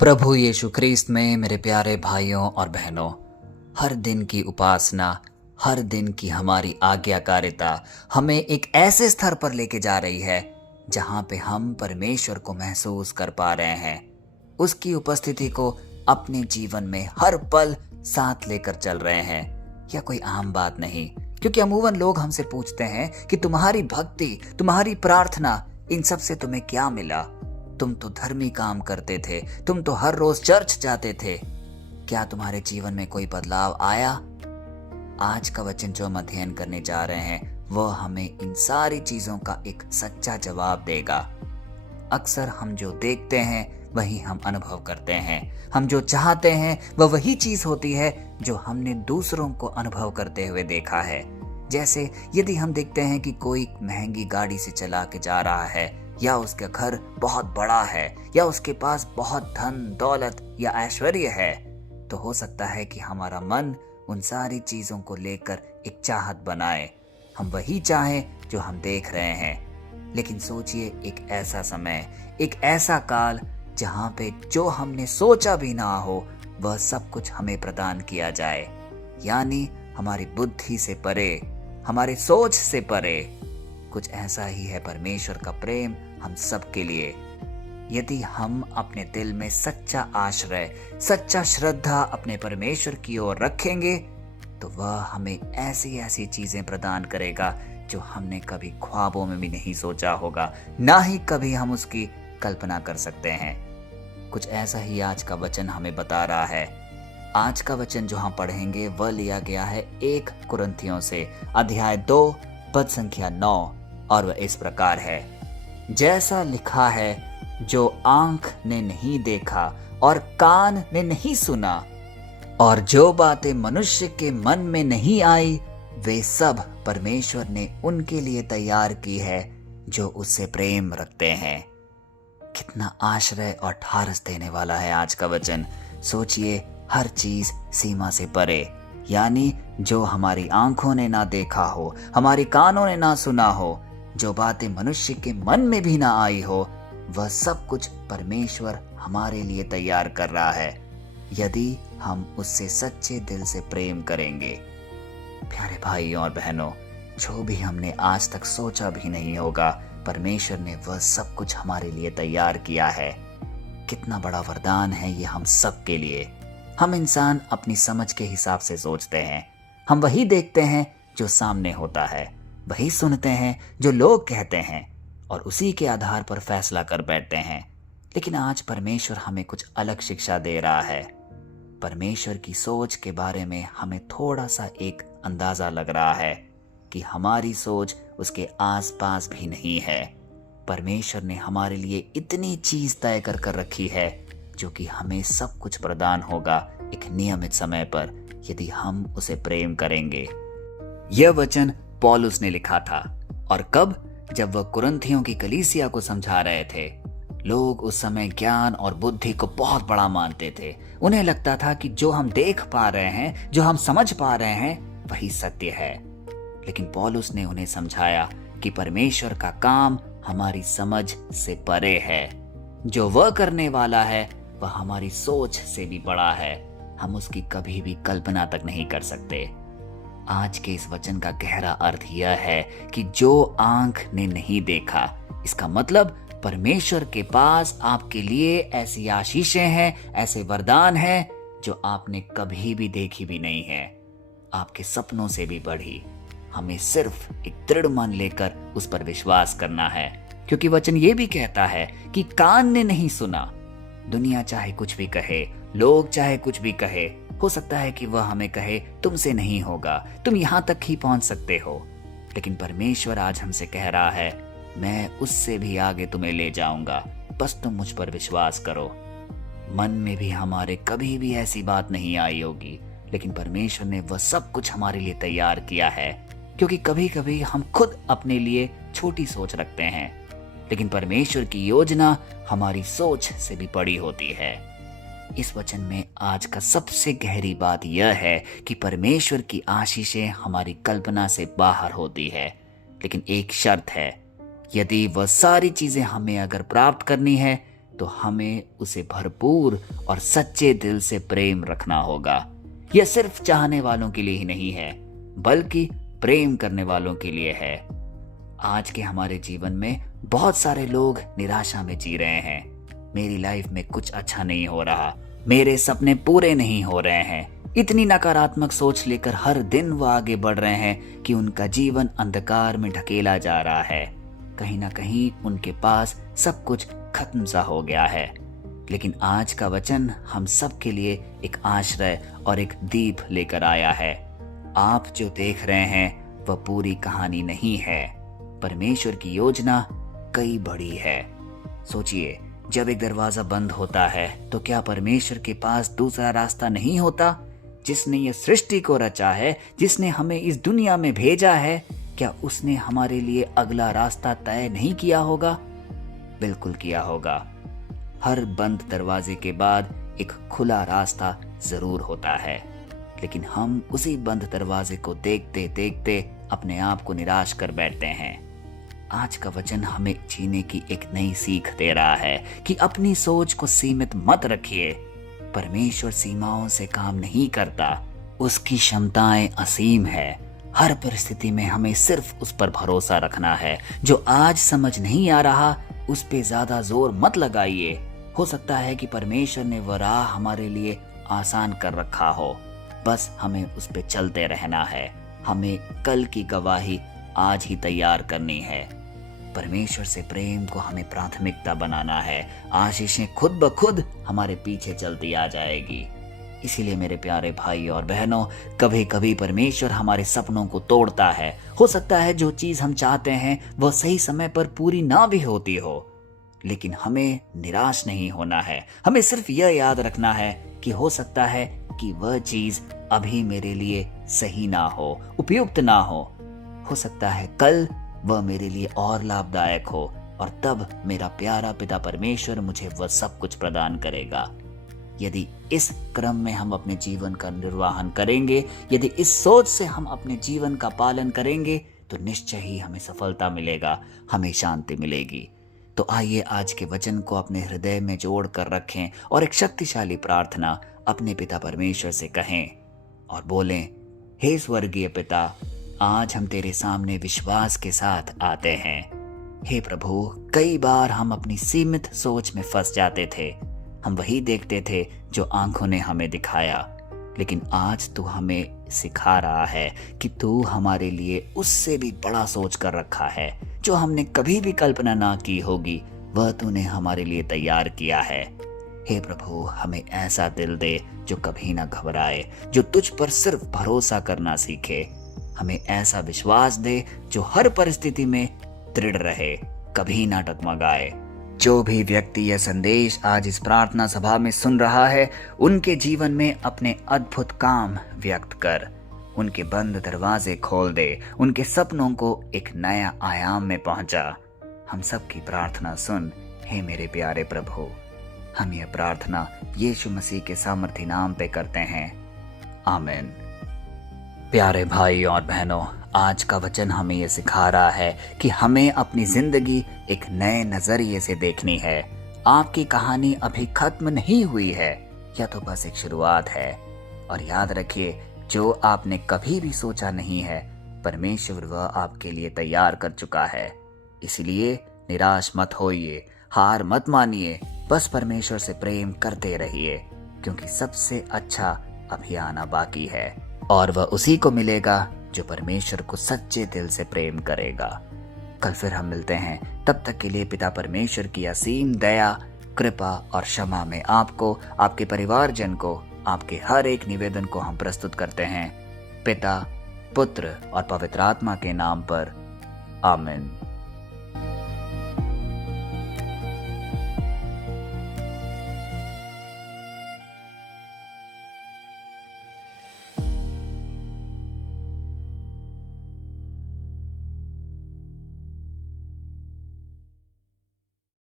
प्रभु यीशु ख्रीस्त में मेरे प्यारे भाइयों और बहनों, हर दिन की उपासना, हर दिन की हमारी आज्ञाकारिता हमें एक ऐसे स्तर पर लेके जा रही है जहाँ पे हम परमेश्वर को महसूस कर पा रहे हैं, उसकी उपस्थिति को अपने जीवन में हर पल साथ लेकर चल रहे हैं। यह कोई आम बात नहीं, क्योंकि अमूमन लोग हमसे पूछते हैं कि तुम्हारी भक्ति, तुम्हारी प्रार्थना, इन सब से तुम्हें क्या मिला? तुम तो धर्मी काम करते थे, तुम तो हर रोज चर्च जाते थे, क्या तुम्हारे जीवन में कोई बदलाव आया? आज का वचन जो हम अध्ययन करने जा रहे हैं वह हमें इन सारी चीजों का एक सच्चा जवाब देगा। अक्सर हम जो देखते हैं वही हम अनुभव करते हैं, हम जो चाहते हैं वह वही चीज होती है जो हमने दूसरों को अनुभव करते हुए देखा है। जैसे यदि हम देखते हैं कि कोई महंगी गाड़ी से चला के जा रहा है, या उसका घर बहुत बड़ा है, या उसके पास बहुत धन दौलत या ऐश्वर्य है, तो हो सकता है कि हमारा मन उन सारी चीजों को लेकर एक चाहत बनाए, हम वही चाहें जो हम देख रहे हैं। लेकिन सोचिए, एक ऐसा समय, एक ऐसा काल जहाँ पे जो हमने सोचा भी ना हो वह सब कुछ हमें प्रदान किया जाए, यानी हमारी बुद्धि से परे, हमारी सोच से परे। कुछ ऐसा ही है परमेश्वर का प्रेम हम सब के लिए। यदि हम अपने दिल में सच्चा आश्रय, सच्चा श्रद्धा अपने परमेश्वर की ओर रखेंगे तो वह हमें ऐसी ऐसी चीजें प्रदान करेगा जो हमने कभी ख्वाबों में भी नहीं सोचा होगा, ना ही कभी हम उसकी कल्पना कर सकते हैं। कुछ ऐसा ही आज का वचन हमें बता रहा है। आज का वचन जो हम पढ़ेंगे वह लिया गया है 1 कुरिन्थियों से, अध्याय 2 पद संख्या 9, और वह इस प्रकार है। जैसा लिखा है, जो आंख ने नहीं देखा और कान ने नहीं सुना, और जो बातें मनुष्य के मन में नहीं आई, वे सब परमेश्वर ने उनके लिए तैयार की है जो उससे प्रेम रखते हैं। कितना आश्रय और ठारस देने वाला है आज का वचन। सोचिए, हर चीज सीमा से परे, यानी जो हमारी आंखों ने ना देखा हो, हमारी कानों ने ना सुना हो, जो बातें मनुष्य के मन में भी ना आई हो, वह सब कुछ परमेश्वर हमारे लिए तैयार कर रहा है, यदि हम उससे सच्चे दिल से प्रेम करेंगे। प्यारे भाइयों और बहनों, जो भी हमने आज तक सोचा भी नहीं होगा, परमेश्वर ने वह सब कुछ हमारे लिए तैयार किया है। कितना बड़ा वरदान है ये हम सब के लिए। हम इंसान अपनी समझ के हिसाब से सोचते हैं, हम वही देखते हैं जो सामने होता है, वही सुनते हैं जो लोग कहते हैं, और उसी के आधार पर फैसला कर बैठते हैं। लेकिन आज परमेश्वर हमें कुछ अलग शिक्षा दे रहा है। परमेश्वर की सोच के बारे में हमें थोड़ा सा एक अंदाजा लग रहा है कि हमारी सोच उसके आसपास भी नहीं है। परमेश्वर ने हमारे लिए इतनी चीज तय कर कर रखी है जो कि हमें सब कुछ प्रदान होगा एक नियमित समय पर, यदि हम उसे प्रेम करेंगे। यह वचन पौलुस ने लिखा था, और कब? जब वह कुरिन्थियों की कलीसिया को समझा रहे थे। लोग उस समय ज्ञान और बुद्धि को बहुत बड़ा मानते थे। उन्हें लगता था कि जो हम देख पा रहे हैं, जो हम समझ पा रहे हैं, वही सत्य है। लेकिन पौलुस ने उन्हें समझाया कि परमेश्वर का काम हमारी समझ से परे है। जो वह करने वाला है वह हमारी सोच से भी बड़ा है, हम उसकी कभी भी कल्पना तक नहीं कर सकते। आज के इस वचन का गहरा अर्थ यह है कि जो आंख ने नहीं देखा, इसका मतलब परमेश्वर के पास आपके लिए ऐसी आशीषें हैं, ऐसे वरदान हैं जो आपने कभी भी देखी भी नहीं है, आपके सपनों से भी बढ़ी। हमें सिर्फ एक दृढ़ मन लेकर उस पर विश्वास करना है, क्योंकि वचन ये भी कहता है कि कान ने नहीं सुना। दुनिया चाहे कुछ भी कहे, लोग चाहे कुछ भी कहे, हो सकता है कि वह हमें कहे तुमसे नहीं होगा, तुम यहां तक ही पहुंच सकते हो, लेकिन परमेश्वर आज हमसे कह रहा है, मैं उससे भी आगे तुम्हें ले जाऊंगा, बस तुम मुझ पर विश्वास करो। मन में भी हमारे कभी भी ऐसी बात नहीं आई होगी, लेकिन परमेश्वर ने वह सब कुछ हमारे लिए तैयार किया है, क्योंकि कभी कभी हम खुद अपने लिए छोटी सोच रखते हैं, लेकिन परमेश्वर की योजना हमारी सोच से भी बड़ी होती है। इस वचन में आज का सबसे गहरी बात यह है कि परमेश्वर की आशीषें हमारी कल्पना से बाहर होती है, लेकिन एक शर्त है, यदि वह सारी चीजें हमें अगर प्राप्त करनी है तो हमें उसे भरपूर और सच्चे दिल से प्रेम रखना होगा। यह सिर्फ चाहने वालों के लिए ही नहीं है, बल्कि प्रेम करने वालों के लिए है। आज के हमारे जीवन में बहुत सारे लोग निराशा में जी रहे हैं। मेरी लाइफ में कुछ अच्छा नहीं हो रहा, मेरे सपने पूरे नहीं हो रहे हैं। इतनी नकारात्मक सोच लेकर हर दिन वो आगे बढ़ रहे हैं कि उनका जीवन अंधकार में ढकेला जा रहा है। कहीं ना कहीं उनके पास सब कुछ खत्म सा हो गया है। लेकिन आज का वचन हम सब के लिए एक आश्रय और एक दीप लेकर आया है। आप जो देख रहे हैं वह पूरी कहानी नहीं है। परमेश्वर की योजना कई बड़ी है। सोचिए, जब एक दरवाजा बंद होता है तो क्या परमेश्वर के पास दूसरा रास्ता नहीं होता? जिसने ये सृष्टि को रचा है, जिसने हमें इस दुनिया में भेजा है, क्या उसने हमारे लिए अगला रास्ता तय नहीं किया होगा? बिल्कुल किया होगा। हर बंद दरवाजे के बाद एक खुला रास्ता जरूर होता है, लेकिन हम उसी बंद दरवाजे को देखते देखते अपने आप को निराश कर बैठते हैं। आज का वचन हमें जीने की एक नई सीख दे रहा है कि अपनी सोच को सीमित मत रखिए। परमेश्वर सीमाओं से काम नहीं करता, उसकी क्षमताएं असीम है। हर परिस्थिति में हमें सिर्फ उस पर भरोसा रखना है। जो आज समझ नहीं आ रहा, उस पे ज्यादा जोर मत लगाइए। हो सकता है कि परमेश्वर ने वह राह हमारे लिए आसान कर रखा हो, बस हमें उस पे चलते रहना है। हमें कल की गवाही आज ही तैयार करनी है। परमेश्वर से प्रेम को हमें प्राथमिकता बनाना है। आशीषें खुद ब खुद हमारे पीछे चलती आ जाएगी। इसीलिए मेरे प्यारे भाई और बहनों, कभी कभी परमेश्वर हमारे सपनों को तोड़ता है। हो सकता है जो चीज हम चाहते हैं वह सही समय पर पूरी ना भी होती हो, लेकिन हमें निराश नहीं होना है। हमें सिर्फ यह याद रखना है कि हो सकता है कि वह चीज अभी मेरे लिए सही ना हो, उपयुक्त ना हो। हो सकता है कल वह मेरे लिए और लाभदायक हो, और तब मेरा प्यारा पिता परमेश्वर मुझे वह सब कुछ प्रदान करेगा। यदि इस क्रम में हम अपने जीवन का निर्वाहन करेंगे, यदि इस सोच से हम अपने जीवन का पालन करेंगे, तो निश्चय ही हमें सफलता मिलेगा, हमें शांति मिलेगी। तो आइए आज के वचन को अपने हृदय में जोड़ कर रखें और एक शक्तिशाली प्रार्थना अपने पिता परमेश्वर से कहें और बोलें, हे स्वर्गीय पिता, आज हम तेरे सामने विश्वास के साथ आते हैं। हे प्रभु, कई बार हम अपनी सीमित सोच में फंस जाते थे। हम वही देखते थे जो आंखों ने हमें दिखाया, लेकिन आज तू हमें सिखा रहा है कि तू हमारे लिए उससे भी बड़ा सोच कर रखा है। जो हमने कभी भी कल्पना ना की होगी, वह तूने हमारे लिए तैयार किया है। हे प्रभु, हमें ऐसा दिल दे जो कभी ना घबराए, जो तुझ पर सिर्फ भरोसा करना सीखे। हमें ऐसा विश्वास दे जो हर परिस्थिति में दृढ़ रहे, कभी ना डगमगाए। जो भी व्यक्ति यह संदेश आज इस प्रार्थना सभा में सुन रहा है, उनके जीवन में अपने अद्भुत काम व्यक्त कर, उनके बंद दरवाजे खोल दे, उनके सपनों को एक नया आयाम में पहुंचा। हम सब की प्रार्थना सुन, हे मेरे प्यारे प्रभु। हम यह प्रार्थना यीशु मसीह के सामर्थी नाम पे करते हैं, आमीन। प्यारे भाई और बहनों, आज का वचन हमें यह सिखा रहा है कि हमें अपनी जिंदगी एक नए नजरिए से देखनी है। आपकी कहानी अभी खत्म नहीं हुई है, यह तो बस एक शुरुआत है। और याद रखिए, जो आपने कभी भी सोचा नहीं है, परमेश्वर वह आपके लिए तैयार कर चुका है। इसलिए निराश मत होइए, हार मत मानिए, बस परमेश्वर से प्रेम करते रहिए, क्योंकि सबसे अच्छा अभी आना बाकी है, और वह उसी को मिलेगा जो परमेश्वर को सच्चे दिल से प्रेम करेगा। कल फिर हम मिलते हैं, तब तक के लिए पिता परमेश्वर की असीम दया, कृपा और क्षमा में आपको, आपके परिवारजन को, आपके हर एक निवेदन को हम प्रस्तुत करते हैं, पिता, पुत्र और पवित्र आत्मा के नाम पर, आमीन।